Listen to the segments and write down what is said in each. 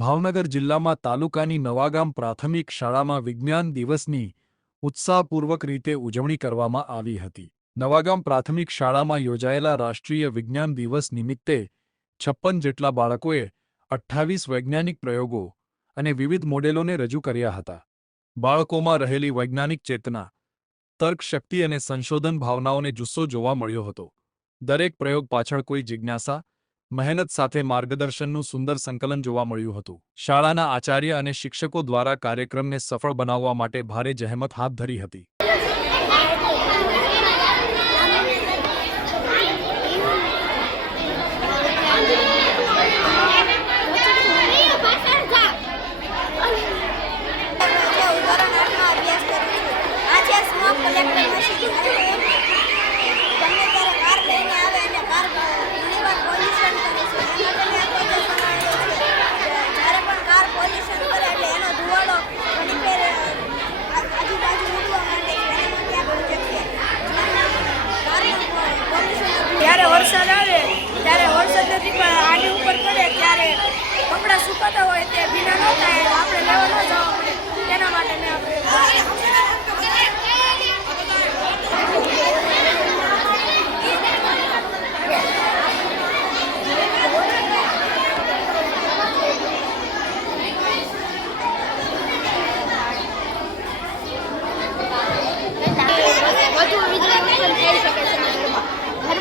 ભાવનગર જિલ્લામાં તાલુકાની નવાગામ પ્રાથમિક શાળામાં વિજ્ઞાન દિવસની ઉત્સાહપૂર્વક રીતે ઉજવણી કરવામાં આવી હતી। નવાગામ પ્રાથમિક શાળામાં યોજાયેલા રાષ્ટ્રીય વિજ્ઞાન દિવસ નિમિત્તે 56 જેટલા બાળકોએ 28 વૈજ્ઞાનિક પ્રયોગો અને વિવિધ મોડેલોને રજૂ કર્યા હતા। બાળકોમાં રહેલી વૈજ્ઞાનિક ચેતના, તર્ક શક્તિ અને સંશોધન ભાવનાઓને જુસ્સો જોવા મળ્યો હતો। દરેક પ્રયોગ પાછળ કોઈ જિજ્ઞાસા, મહેનત સાથે માર્ગદર્શનનું સુંદર સંકલન જોવા મળ્યું હતું। શાળાના આચાર્ય અને શિક્ષકો દ્વારા કાર્યક્રમને સફળ બનાવવા માટે ભારે જહેમત હાથ ધરી હતી। ત્યારે વરસાદ આવે ત્યારે વરસાદની આડી ઉપર પડે ત્યારે કપડાં સુકાતા હોય તે ભીના ન થાય, આપણે લેવા ન જવા પડે તેના માટે મેં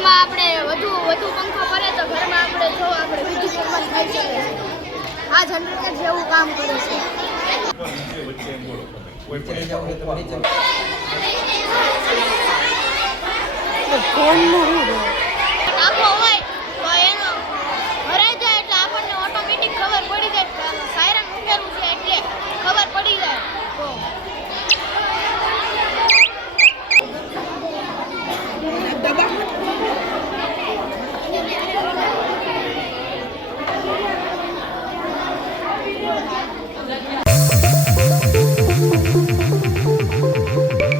આપણે વધુ પંખો કરે તો ઘરમાં આપણે જો આપણે વિદ્યુત ઉત્પન્ન થઈ શકે છે। આ જનરેટર જેવું કામ કરે છે। ફોનનું